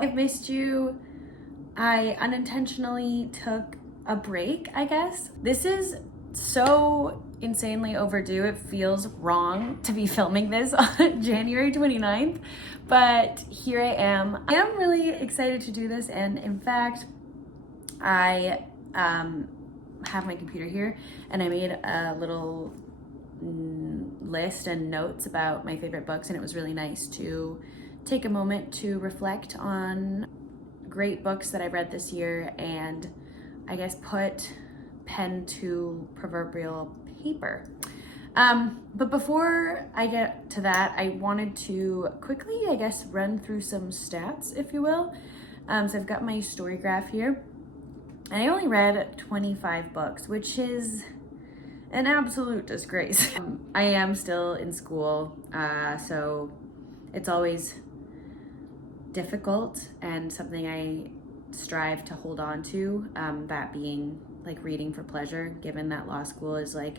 I've missed you. I unintentionally took a break, I guess. This is so insanely overdue. It feels wrong to be filming this on January 29th, but here I am. I am really excited to do this, and in fact, I have my computer here, and I made a little list and notes about my favorite books, and it was really nice to take a moment to reflect on great books that I read this year and I guess put pen to proverbial paper. But before I get to that, I wanted to quickly, I guess, run through some stats, if you will. So I've got my story graph here. And I only read 25 books, which is an absolute disgrace. I am still in school, so it's always difficult and something I strive to hold on to, that being like reading for pleasure, given that law school is like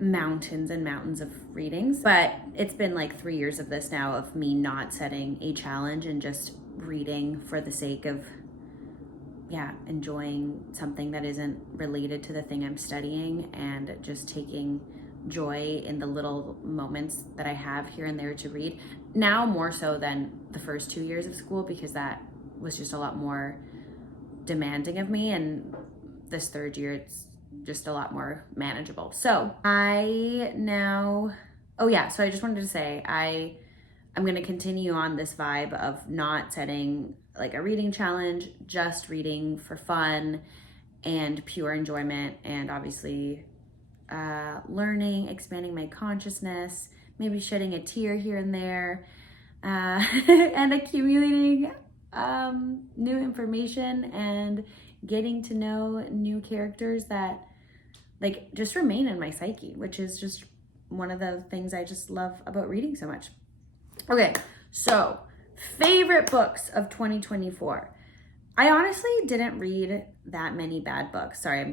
mountains and mountains of readings. But it's been like 3 years of this now, of me not setting a challenge and just reading for the sake of enjoying something that isn't related to the thing I'm studying, and just taking joy in the little moments that I have here and there to read. Now more so than the first 2 years of school, because that was just a lot more demanding of me, and this third year it's just a lot more manageable. So I just wanted to say I'm going to continue on this vibe of not setting like a reading challenge, just reading for fun and pure enjoyment, and obviously learning, expanding my consciousness, maybe shedding a tear here and there, and accumulating new information and getting to know new characters that like just remain in my psyche, which is just one of the things I just love about reading so much. Okay, so favorite books of 2024. I honestly didn't read that many bad books. Sorry,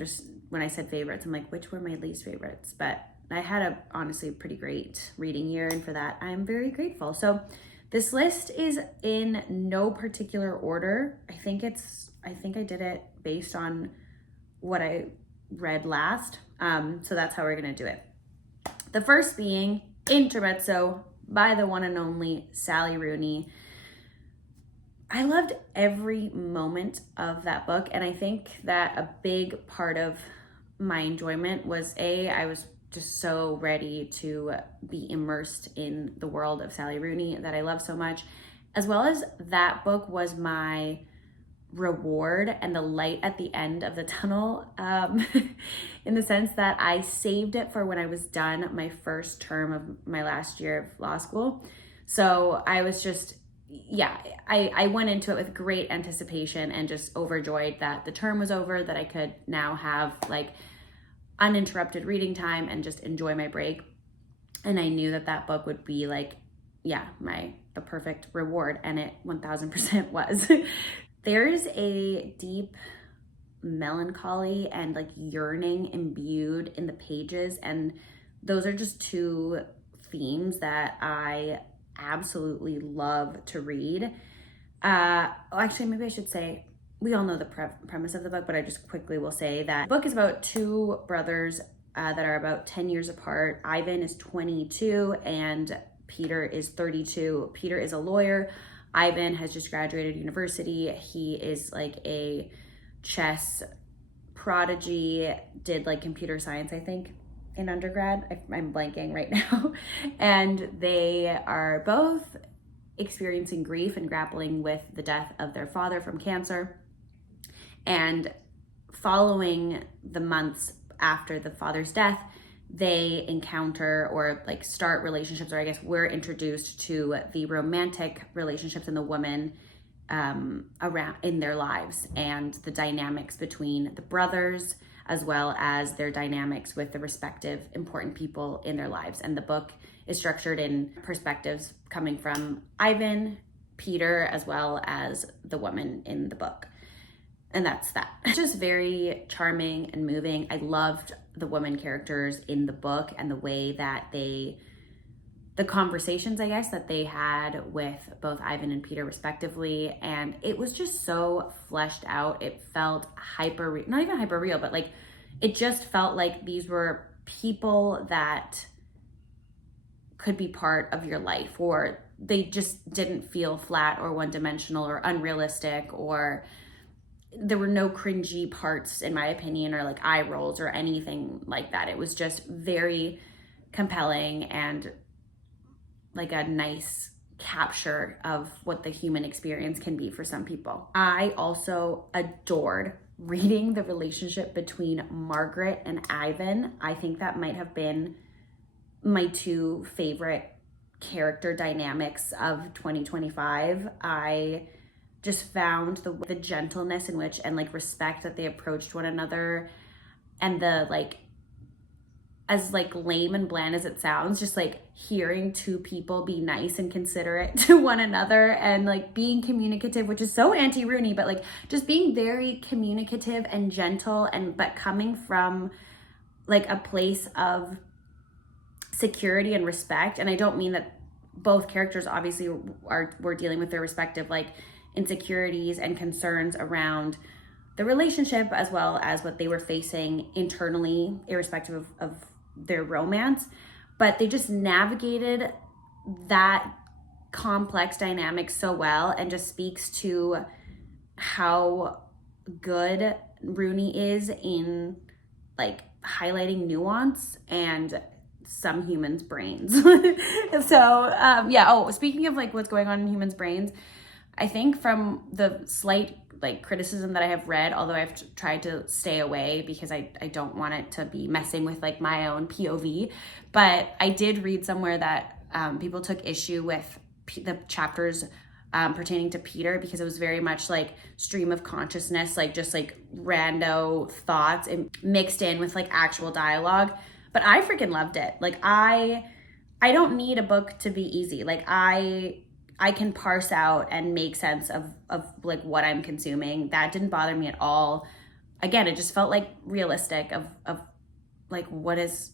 when I said favorites, I'm like, which were my least favorites? But I had a honestly pretty great reading year, and for that, I'm very grateful. So this list is in no particular order. I think I did it based on what I read last. So that's how we're gonna do it. The first being Intermezzo by the one and only Sally Rooney. I loved every moment of that book, and I think that a big part of my enjoyment was I was just so ready to be immersed in the world of Sally Rooney that I love so much, as well as that book was my reward and the light at the end of the tunnel, in the sense that I saved it for when I was done my first term of my last year of law school. So I was just, I went into it with great anticipation and just overjoyed that the term was over, that I could now have like uninterrupted reading time and just enjoy my break. And I knew that book would be like, the perfect reward, and it 1000% was. There's a deep melancholy and like yearning imbued in the pages, and those are just two themes that I absolutely love to read. Actually, maybe I should say, we all know the premise of the book, but I just quickly will say that the book is about two brothers that are about 10 years apart. Ivan is 22 and Peter is 32. Peter is a lawyer. Ivan has just graduated university. He is like a chess prodigy, did like computer science, I think, in undergrad. I'm blanking right now. And they are both experiencing grief and grappling with the death of their father from cancer. And following the months after the father's death, they encounter or like start relationships, or I guess we're introduced to the romantic relationships and the women around in their lives, and the dynamics between the brothers, as well as their dynamics with the respective important people in their lives. And the book is structured in perspectives coming from Ivan, Peter, as well as the woman in the book. And that's that. It's just very charming and moving. I loved the women characters in the book and the way that they the conversations, I guess, that they had with both Ivan and Peter respectively. And it was just so fleshed out. It felt not even hyper real, but like, it just felt like these were people that could be part of your life, or they just didn't feel flat or one-dimensional or unrealistic, or there were no cringy parts, in my opinion, or like eye rolls or anything like that. It was just very compelling and like a nice capture of what the human experience can be for some people. I also adored reading the relationship between Margaret and Ivan. I think that might have been my two favorite character dynamics of 2025. I just found the gentleness in which, and like respect that they approached one another, and the like, as like lame and bland as it sounds, just like hearing two people be nice and considerate to one another, and like being communicative, which is so anti-Rooney, but like just being very communicative and gentle, and but coming from like a place of security and respect. And I don't mean that both characters obviously were dealing with their respective like insecurities and concerns around the relationship, as well as what they were facing internally, irrespective of their romance. But they just navigated that complex dynamic so well, and just speaks to how good Rooney is in like highlighting nuance and some humans' brains. Speaking of like what's going on in humans' brains, I think from the slight like criticism that I have read, although I've tried to stay away because I don't want it to be messing with like my own POV, but I did read somewhere that people took issue with the chapters pertaining to Peter, because it was very much like stream of consciousness, like just like rando thoughts and mixed in with like actual dialogue. But I freaking loved it. Like I don't need a book to be easy. Like I can parse out and make sense of like what I'm consuming. That didn't bother me at all. Again, it just felt like realistic of like what is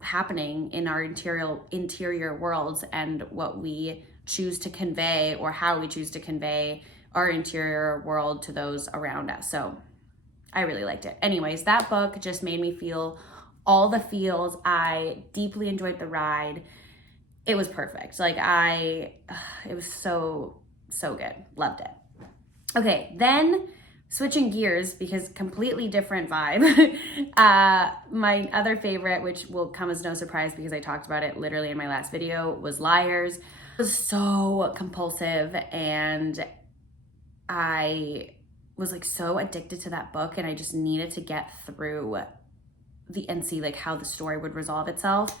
happening in our interior worlds, and what we choose to convey, or how we choose to convey our interior world to those around us. So I really liked it. Anyways, that book just made me feel all the feels. I deeply enjoyed the ride. It was perfect. Like it was so good. Loved it. Okay, then switching gears, because completely different vibe. My other favorite, which will come as no surprise because I talked about it literally in my last video, was Liars. It was so compulsive, and I was like so addicted to that book, and I just needed to get through and see like how the story would resolve itself.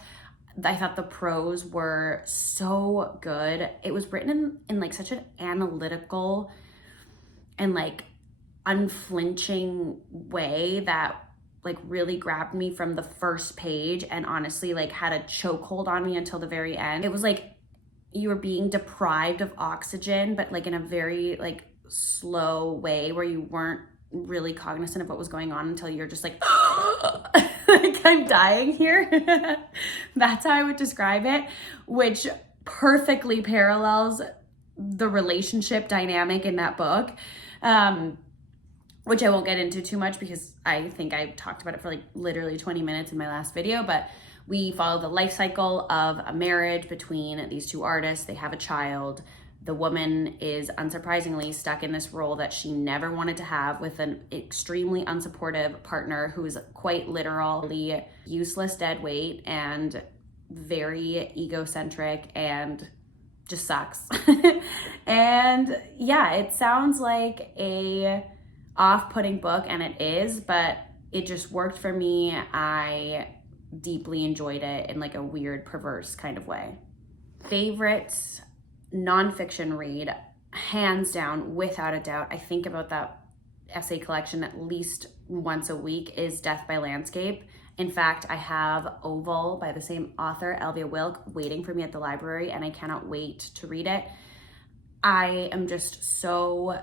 I thought the prose were so good. It was written in like such an analytical and like unflinching way that like really grabbed me from the first page, and honestly like had a chokehold on me until the very end. It was like you were being deprived of oxygen, but like in a very like slow way, where you weren't really cognizant of what was going on until you're just like like I'm dying here. That's how I would describe it, which perfectly parallels the relationship dynamic in that book, which I won't get into too much because I think I talked about it for like literally 20 minutes in my last video. But we follow the life cycle of a marriage between these two artists. They have a child. The woman is unsurprisingly stuck in this role that she never wanted to have, with an extremely unsupportive partner who is quite literally useless dead weight and very egocentric and just sucks. And yeah, it sounds like a off-putting book, and it is, but it just worked for me. I deeply enjoyed it in like a weird, perverse kind of way. Favorite nonfiction read, hands down, without a doubt, I think about that essay collection at least once a week, is Death by Landscape. In fact, I have Oval by the same author, Elvia Wilk, waiting for me at the library, and I cannot wait to read it. I am just so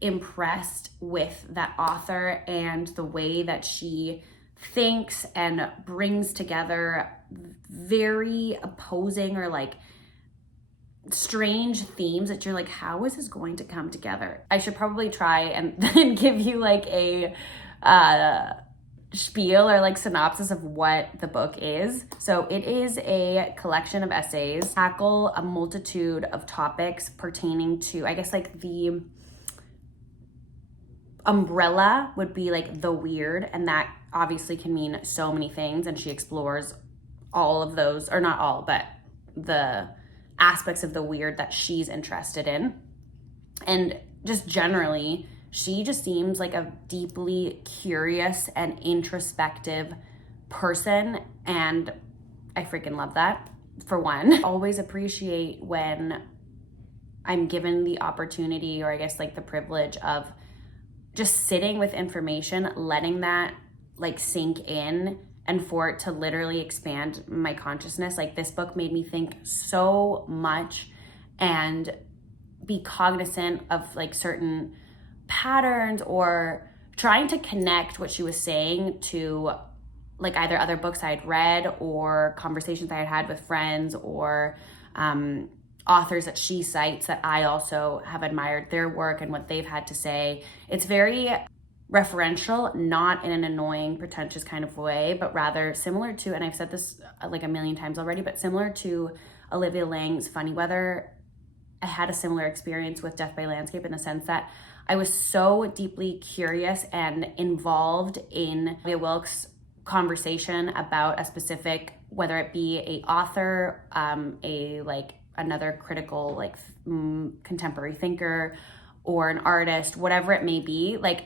impressed with that author and the way that she thinks and brings together very opposing or like strange themes that you're like, how is this going to come together? I should probably try and then give you like a spiel or like synopsis of what the book is. So it is a collection of essays, tackle a multitude of topics pertaining to, I guess, like the umbrella would be like the weird, and that obviously can mean so many things, and she explores all of those, or not all, but the aspects of the weird that she's interested in. And just generally, she just seems like a deeply curious and introspective person, and I freaking love that, for one. I always appreciate when I'm given the opportunity, or I guess like the privilege of just sitting with information, letting that like sink in, and for it to literally expand my consciousness. Like, this book made me think so much and be cognizant of like certain patterns, or trying to connect what she was saying to like either other books I'd read or conversations I had had with friends, or authors that she cites that I also have admired their work and what they've had to say. It's very referential, not in an annoying, pretentious kind of way, but rather similar to, and I've said this like a million times already, but similar to Olivia Lang's Funny Weather. I had a similar experience with Death by Landscape, in the sense that I was so deeply curious and involved in Olivia Wilkes' conversation about a specific, whether it be a author, a like another critical like contemporary thinker, or an artist, whatever it may be. Like,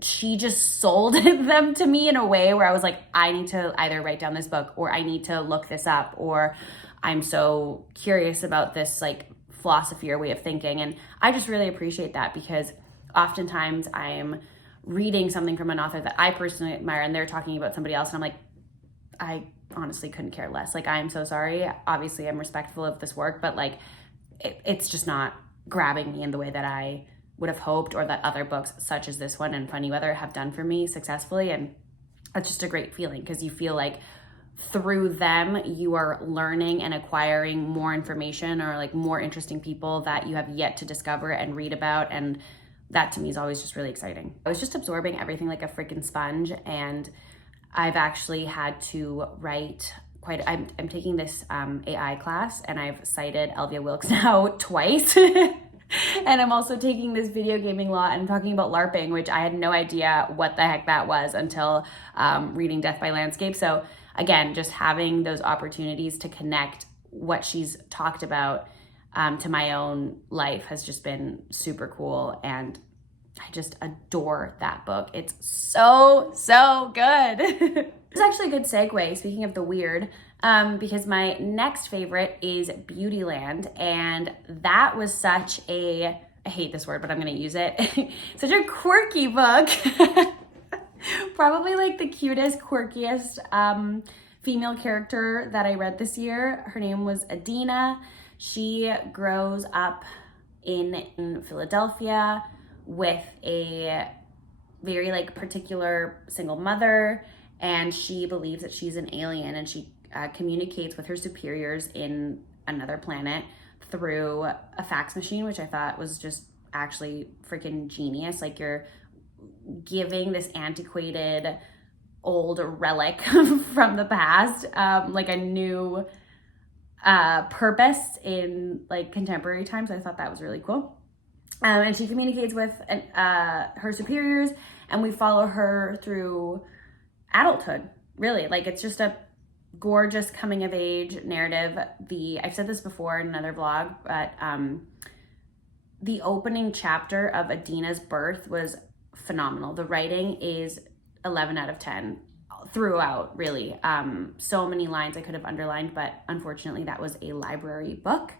she just sold them to me in a way where I was like, I need to either write down this book, or I need to look this up, or I'm so curious about this like philosophy or way of thinking. And I just really appreciate that, because oftentimes I'm reading something from an author that I personally admire, and they're talking about somebody else, and I'm like, I honestly couldn't care less. Like, I'm so sorry. Obviously, I'm respectful of this work, but like, it's just not grabbing me in the way that I would have hoped, or that other books such as this one and Funny Weather have done for me successfully. And that's just a great feeling, because you feel like through them you are learning and acquiring more information, or like more interesting people that you have yet to discover and read about. And that to me is always just really exciting. I was just absorbing everything like a freaking sponge, and I've actually had to write I'm taking this AI class, and I've cited Olivia Wilkes now twice. And I'm also taking this video gaming law, and I'm talking about LARPing, which I had no idea what the heck that was until reading Death by Landscape. So again, just having those opportunities to connect what she's talked about to my own life has just been super cool. And I just adore that book. It's so, so good. It's actually a good segue, speaking of the weird, because my next favorite is Beautyland. And that was such a, I hate this word, but I'm going to use it, such a quirky book. Probably like the cutest, quirkiest female character that I read this year. Her name was Adina. She grows up in Philadelphia with a very like particular single mother, and she believes that she's an alien, and she communicates with her superiors in another planet through a fax machine, which I thought was just actually freaking genius. Like, you're giving this antiquated old relic from the past like a new purpose in like contemporary times. I thought that was really cool. And she communicates with her superiors, and we follow her through adulthood, really. Like, it's just a gorgeous coming of age narrative. I've said this before in another vlog, but the opening chapter of Adina's birth was phenomenal. The writing is 11 out of 10 throughout, really. So many lines I could have underlined, but unfortunately that was a library book.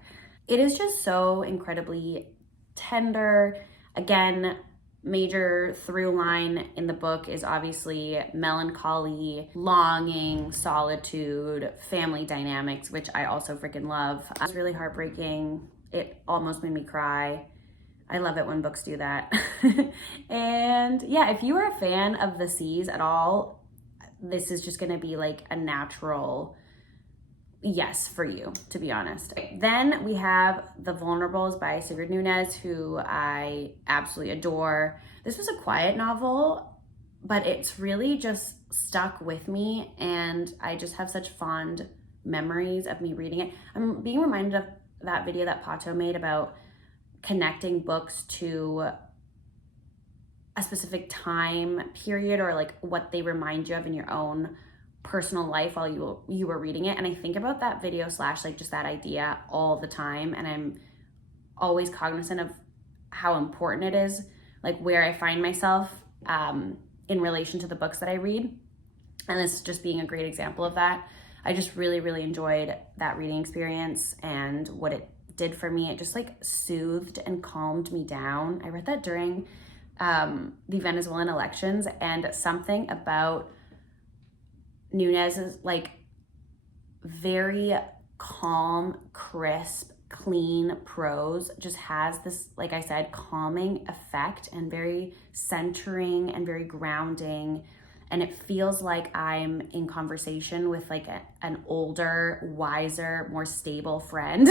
It is just so incredibly tender. Again, major through line in the book is obviously melancholy, longing, solitude, family dynamics, which I also freaking love. It was really heartbreaking. It almost made me cry. I love it when books do that. And yeah, if you are a fan of the seas at all, this is just gonna be like a natural yes for you, to be honest. Then we have The Vulnerables by Sigrid Nunez, who I absolutely adore. This was a quiet novel, but it's really just stuck with me, and I just have such fond memories of me reading it. I'm being reminded of that video that Pato made about connecting books to a specific time period, or like what they remind you of in your own personal life while you were reading it. And I think about that video / like just that idea all the time, and I'm always cognizant of how important it is, like where I find myself in relation to the books that I read. And this just being a great example of that. I just really, really enjoyed that reading experience and what it did for me. It just like soothed and calmed me down. I read that during the Venezuelan elections, and something about Nunez's like very calm, crisp, clean prose just has this, like I said, calming effect, and very centering and very grounding. And it feels like I'm in conversation with like an older, wiser, more stable friend.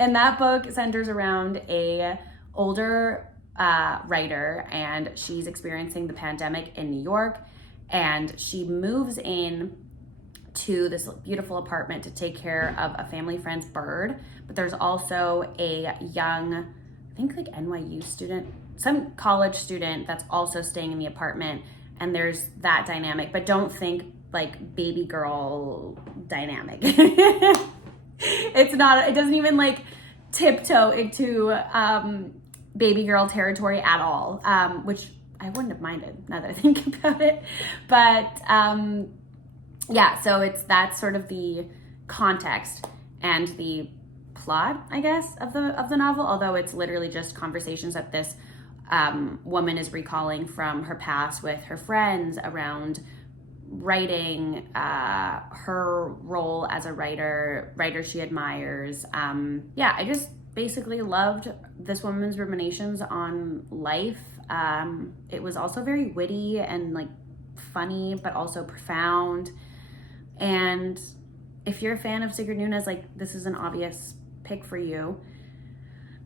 And that book centers around a older writer, and she's experiencing the pandemic in New York, and she moves in to this beautiful apartment to take care of a family friend's bird. But there's also a young, I think like NYU student, some college student that's also staying in the apartment, and there's that dynamic. But don't think like baby girl dynamic. It's not, it doesn't even like tiptoe into baby girl territory at all, which I wouldn't have minded now that I think about it. But yeah, so that's sort of the context and the plot, I guess, of the novel, although it's literally just conversations that this woman is recalling from her past with her friends around writing, her role as a writer she admires. Yeah, I just basically loved this woman's ruminations on life. It was also very witty and like funny, but also profound. And if you're a fan of Sigrid Nunez, like this is an obvious pick for you.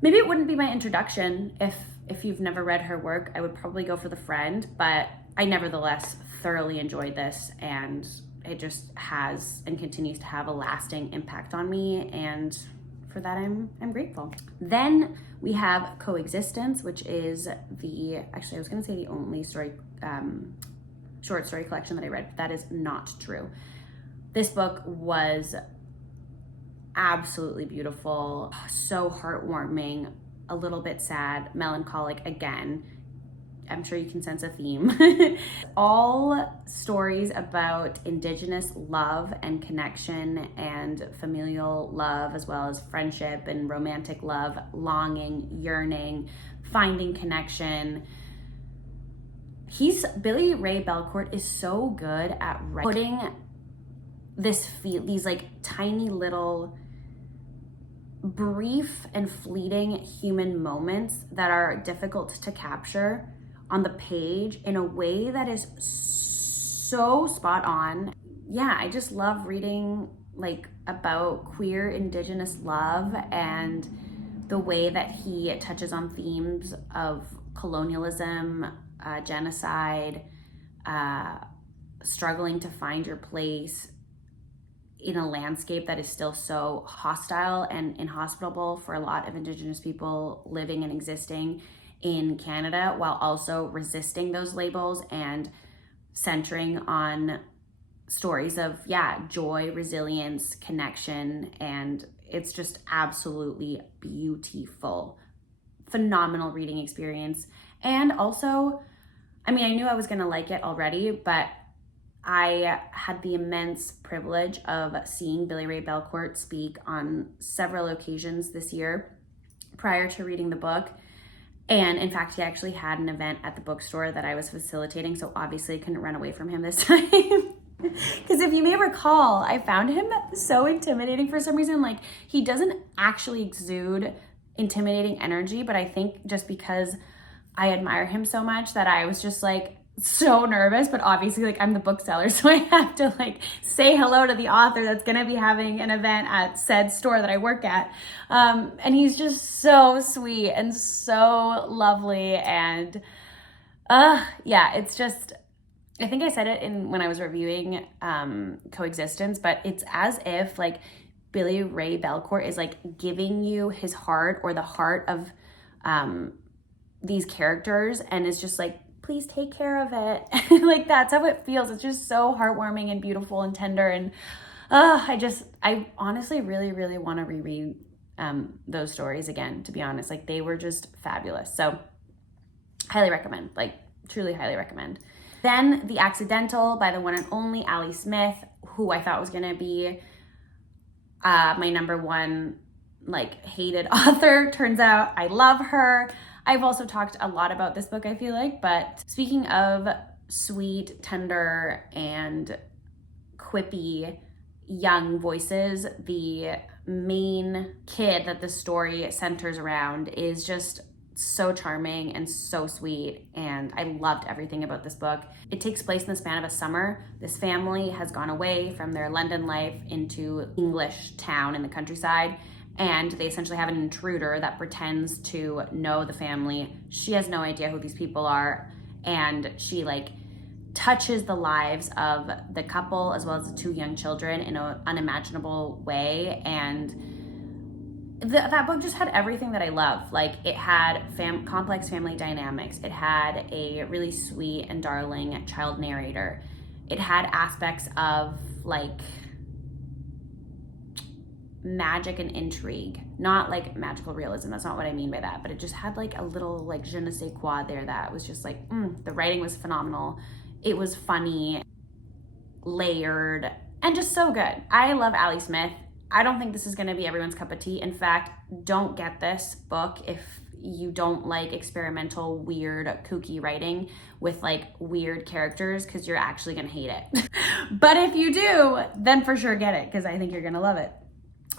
Maybe it wouldn't be my introduction if you've never read her work. I would probably go for The Friend, but I nevertheless thoroughly enjoyed this, and it just has and continues to have a lasting impact on me, and for that I'm grateful. Then we have Coexistence, which is actually I was gonna say the only short story collection that I read, but that is not true. This book was absolutely beautiful, so heartwarming, a little bit sad, melancholic again. I'm sure you can sense a theme. All stories about Indigenous love and connection and familial love, as well as friendship and romantic love, longing, yearning, finding connection. Billy Ray Belcourt is so good at putting these like tiny little brief and fleeting human moments that are difficult to capture on the page in a way that is so spot on. Yeah, I just love reading like about queer Indigenous love and the way that he touches on themes of colonialism, genocide, struggling to find your place in a landscape that is still so hostile and inhospitable for a lot of Indigenous people living and existing in Canada, while also resisting those labels and centering on stories of, joy, resilience, connection. And it's just absolutely beautiful. Phenomenal reading experience. And also, I mean, I knew I was gonna like it already, but I had the immense privilege of seeing Billy Ray Belcourt speak on several occasions this year prior to reading the book. And in fact, he actually had an event at the bookstore that I was facilitating, so obviously I couldn't run away from him this time. Because if you may recall, I found him so intimidating for some reason. Like, he doesn't actually exude intimidating energy, but I think just because I admire him so much that I was just like so nervous, but obviously like I'm the bookseller, so I have to like say hello to the author that's gonna be having an event at said store that I work at. And he's just so sweet and so lovely. And yeah, it's just, I think I said it when I was reviewing Coexistence, but it's as if like Billy Ray Belcourt is like giving you his heart, or the heart of these characters, and is just like, please take care of it. Like that's how it feels. It's just so heartwarming and beautiful and tender. And I honestly really, really want to reread those stories again, to be honest. Like they were just fabulous. So highly recommend, like truly highly recommend. Then The Accidental by the one and only Ali Smith, who I thought was gonna be my number one like hated author. Turns out I love her. I've also talked a lot about this book, I feel like, but speaking of sweet, tender, and quippy young voices, the main kid that the story centers around is just so charming and so sweet, and I loved everything about this book. It takes place in the span of a summer. This family has gone away from their London life into English town in the countryside, and they essentially have an intruder that pretends to know the family. She has no idea who these people are, and she like touches the lives of the couple as well as the two young children in an unimaginable way. And that book just had everything that I love. Like it had complex family dynamics. It had a really sweet and darling child narrator. It had aspects of like magic and intrigue, not like magical realism. That's not what I mean by that, but it just had like a little like je ne sais quoi there that was just like, the writing was phenomenal. It was funny, layered, and just so good. I love Ali Smith. I don't think this is gonna be everyone's cup of tea. In fact, don't get this book if you don't like experimental, weird, kooky writing with like weird characters, because you're actually gonna hate it. But if you do, then for sure get it, because I think you're gonna love it.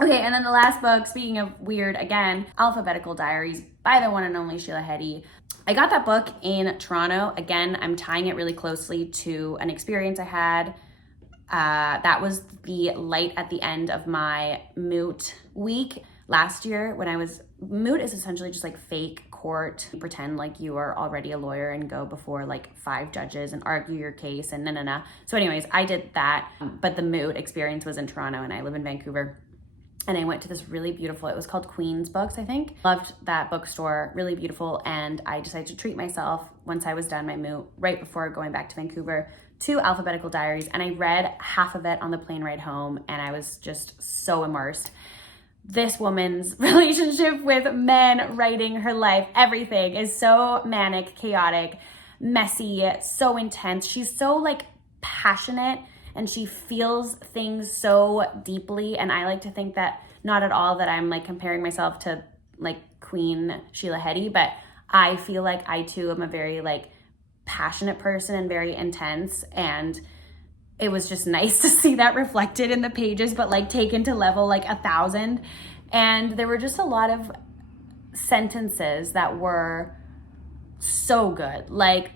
Okay, and then the last book, speaking of weird again, Alphabetical Diaries by the one and only Sheila Heti. I got that book in Toronto. Again, I'm tying it really closely to an experience I had. That was the light at the end of my moot week last year when I was, moot is essentially just like fake court. You pretend like you are already a lawyer and go before like 5 judges and argue your case and na. So anyways, I did that, but the moot experience was in Toronto and I live in Vancouver. And I went to this really beautiful, it was called Queen's Books, I think. Loved that bookstore, really beautiful. And I decided to treat myself once I was done my moot, right before going back to Vancouver, to Alphabetical Diaries. And I read half of it on the plane ride home, and I was just so immersed. This woman's relationship with men, writing, her life, everything is so manic, chaotic, messy, so intense. She's so like passionate, and she feels things so deeply. And I like to think that not at all that I'm like comparing myself to like Queen Sheila Heti, but I feel like I too am a very like passionate person and very intense. And it was just nice to see that reflected in the pages, but like taken to level like 1,000. And there were just a lot of sentences that were so good. Like,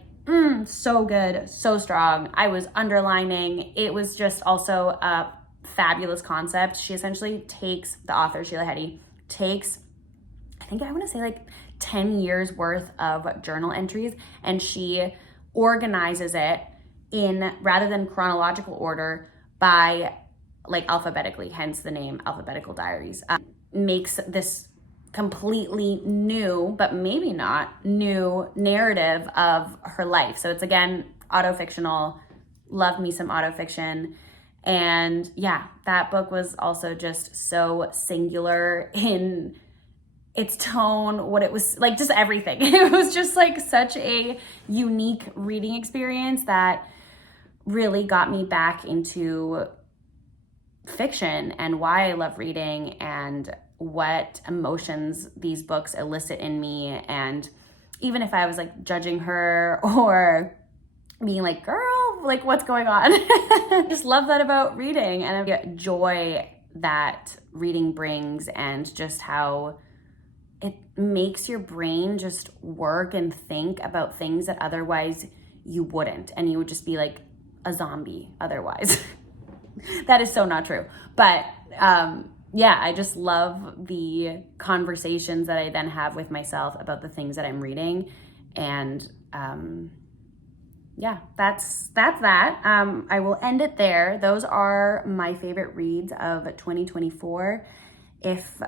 so good, so strong. I was underlining. It was just also a fabulous concept. She essentially takes, the author, Sheila Heti, takes, I think I want to say like 10 years worth of journal entries, and she organizes it in, rather than chronological order, by like alphabetically, hence the name Alphabetical Diaries. Makes this completely new, but maybe not new, narrative of her life. So it's again autofictional. Love me some autofiction. And yeah, that book was also just so singular in its tone, what it was like, just everything. It was just like such a unique reading experience that really got me back into fiction and why I love reading and what emotions these books elicit in me. And even if I was like judging her or being like, girl, like what's going on? Just love that about reading, and the joy that reading brings, and just how it makes your brain just work and think about things that otherwise you wouldn't, and you would just be like a zombie otherwise. That is so not true. But yeah, I just love the conversations that I then have with myself about the things that I'm reading. And yeah, that's that. I will end it there. Those are my favorite reads of 2024. If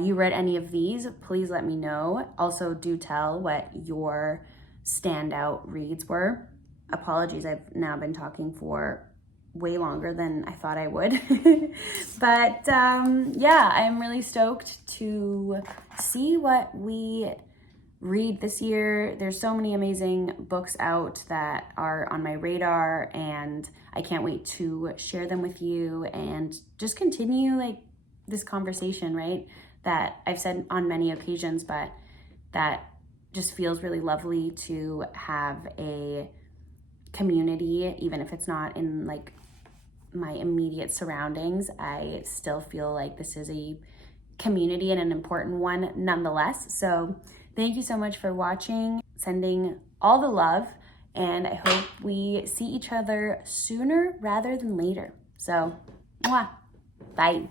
you read any of these, please let me know. Also, do tell what your standout reads were. Apologies, I've now been talking for way longer than I thought I would. But yeah, I'm really stoked to see what we read this year. There's so many amazing books out that are on my radar, and I can't wait to share them with you and just continue like this conversation, right? That I've said on many occasions, but that just feels really lovely to have a community, even if it's not in like my immediate surroundings. I still feel like this is a community and an important one nonetheless. So thank you so much for watching, sending all the love, and I hope we see each other sooner rather than later. So, mwah, bye.